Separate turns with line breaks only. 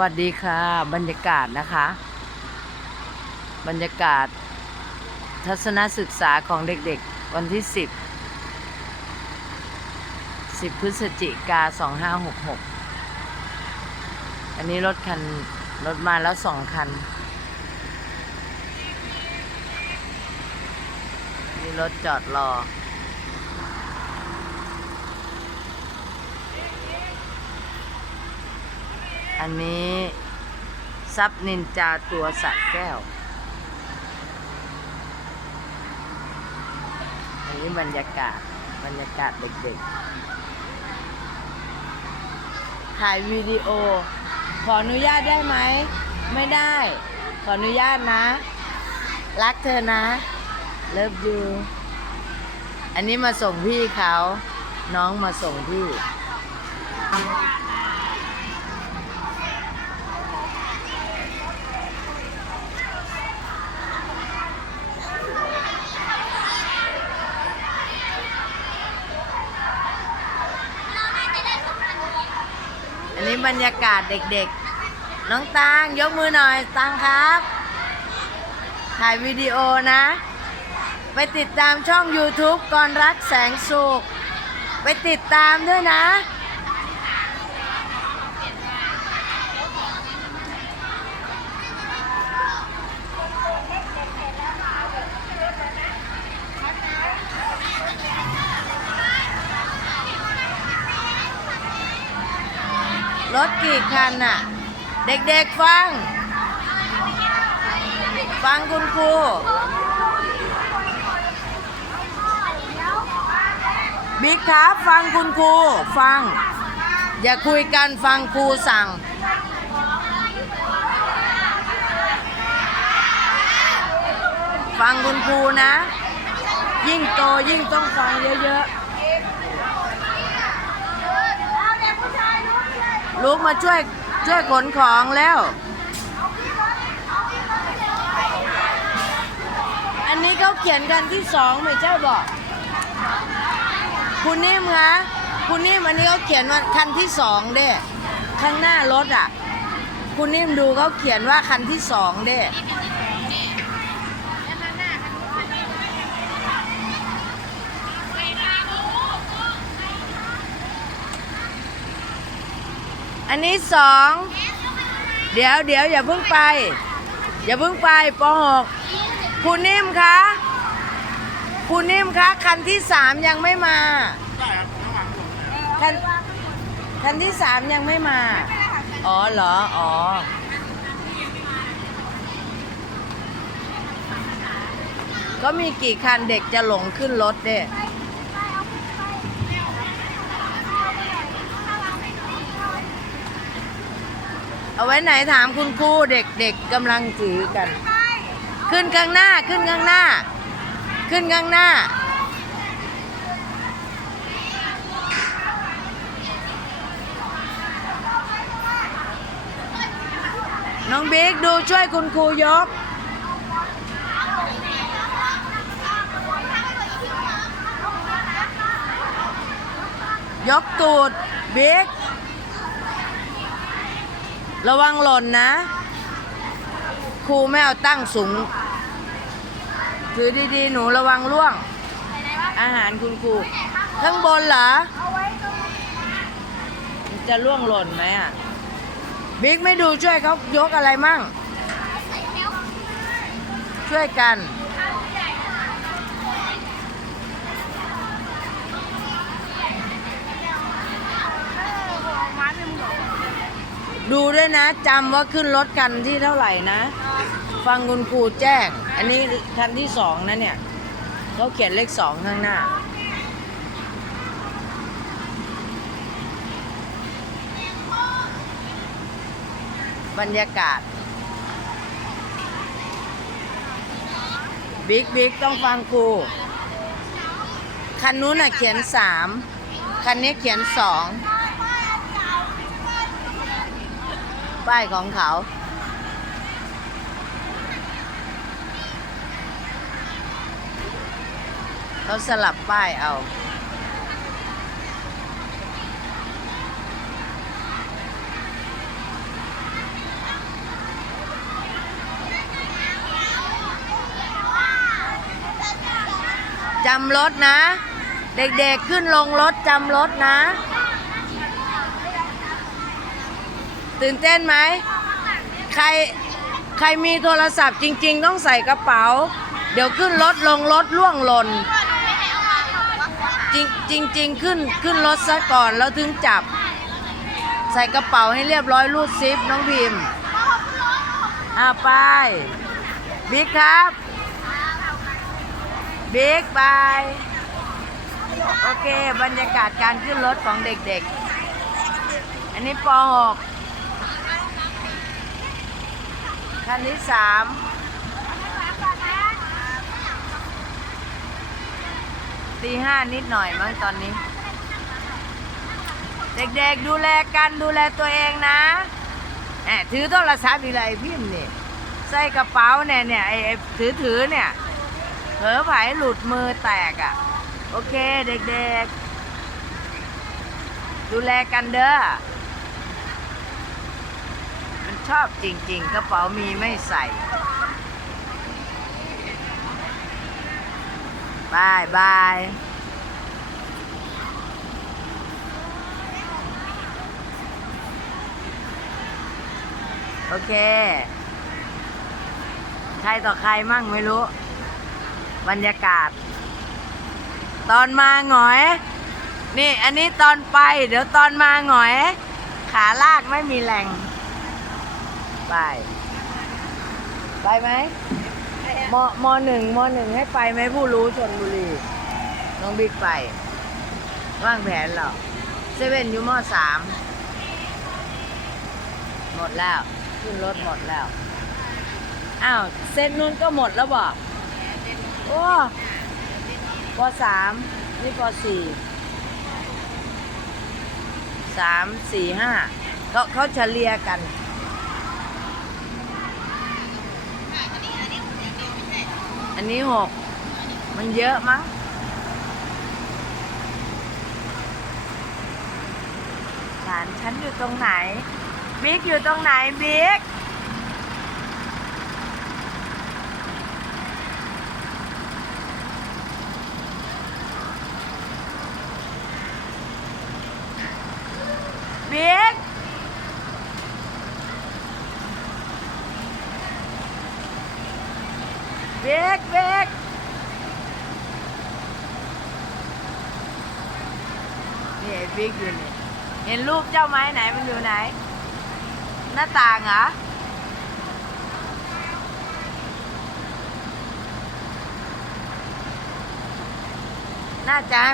วัสดีค่ะ บรรยากาศนะคะ บรรยากาศ ทัศนศึกษาของเด็กๆ วันที่ 10 10 พฤศจิกา 2566 อันนี้รถคัน รถมาแล้วสองคัน มีรถจอดรอ อันนี้ซับนินจาตัวสะแก้ว อันนี้บรรยากาศบรรยากาศเด็กๆ ถ่ายวิดีโอ ขออนุญาตได้ไหม ไม่ได้ ขออนุญาตนะ รักเธอนะ เลิฟยู อันนี้มาส่งพี่เขา น้องมาส่งพี่ บรรยากาศเด็กๆ น้องตังยกมือหน่อยตังครับ ถ่ายวิดีโอนะ ไปติดตามช่อง YouTube กอนรักแสงสุข ไปติดตามด้วยนะ รถกี่คันน่ะ เด็กๆฟัง ฟังคุณครูบิ๊กครับฟังคุณครู ฟัง อย่าคุยกันฟังครูสั่ง ฟังคุณครูนะ ยิ่งโตยิ่งต้องฟังเยอะๆ ลูกมาช่วยช่วยขนของแล้ว อันนี้เขาเขียนกันที่สองไม่ใช่บอก คุณนิ่มคะคุณนิ่มอันนี้เขาเขียนว่าคันที่สองเด้ข้างหน้ารถอะ คุณนิ่มดูเขาเขียนว่าคันที่สองเด้ อันนี้สอง เดี๋ยวเดี๋ยวอย่าเพิ่งไป อย่าเพิ่งไปปหกคุณนิ่มคะคุณนิ่มคะคันที่สามยังไม่มาคันคันที่สามยังไม่มา อ๋อเหรอ อ๋อ ก็มีกี่คันเด็กจะหลงขึ้นรถเด้ เอาไว้ไหนถามคุณครูเด็กๆกำลังถือกัน ขึ้นข้างหน้าขึ้นข้างหน้า ขึ้นข้างหน้า น้องบิ๊กดูช่วยคุณครูยกยกตูดบิ๊ก ระวังหล่นนะ ครูไม่เอาตั้งสูง ถือดีๆ หนูระวังล่วง อาหารคุณครู ข้างบนเหรอ จะล่วงหล่นไหมอะ บิ๊กไม่ดูช่วยเขายกอะไรมั่ง ช่วยกัน ดูด้วยนะจำว่าขึ้นรถคันที่เท่าไหร่นะ ฟังคุณครูแจ้ง อันนี้คันที่สองนะเนี่ยเขาเขียนเลขสองข้างหน้า บรรยากาศ บิ๊กบิ๊กต้องฟังครูคันนู้นน่ะเขียนสามคันนี้เขียนสอง ป้ายของเขา เขาสลับป้ายเอาจำรถนะ เด็กๆขึ้นลงรถจำรถนะ ตื่นเต้นไหม ใคร ใครมีโทรศัพท์จริง ๆ ต้องใส่กระเป๋า เดี๋ยวขึ้นรถลงรถล่วงหล่น จริงจริงๆขึ้นขึ้นรถซะก่อนแล้วถึงจับ ใส่กระเป๋าให้เรียบร้อยรูดซิปน้องพิมพ์อ่าไป บิ๊กครับ บิ๊กบายโอเค บรรยากาศการขึ้นรถของเด็กๆ อันนี้ป .6 คันที่สามตีห้านิดหน่อยมั้งตอนนี้ เด็กๆดูแลกันดูแลตัวเองนะแหมถือโทรศัพท์อีกเลยพิมพ์นี่ ใส่กระเป๋าเนี่ยเนี่ยไอ้ไอถือถือเนี่ยเผลอไผหลุดมือแตกอะ่ะ โอเคเด็กๆ ดูแลกันเด้อ ชอบจริง ๆ กระเป๋ามีไม่ใส่บายบายโอเค ใครต่อใครมั่งไม่รู้ บรรยากาศ ตอนมาหงอย นี่อันนี้ตอนไป เดี๋ยวตอนมาหงอย ขาลากไม่มีแรง ไป ไปไหมมมหนึ่งมหนึ่งให้ไปไหมผู้รู้ชนบุรี น้องบิ๊กไป ว่างแผนเหรอเซเว่นอยู่มสามหมดแล้ว ขึ้นรถหมดแล้ว อ้าว เส้นนู้นก็หมดแล้วบอกโอ้ปสามนี่ปสี่สามสี่ห้าเขาเขาเฉลี่ยกัน นนี้หกมันเยอะมั้งหลานฉันอยู่ตรงไหน บิ๊กอยู่ตรงไหน บิ๊กบิ๊ก บกเบกนี่ไอ้บิ๊กอยู่นี่ เห็นรูปเจ้าไม้ไหนมันอยู่ไหน หน้าต่างเหรอน่าจะให้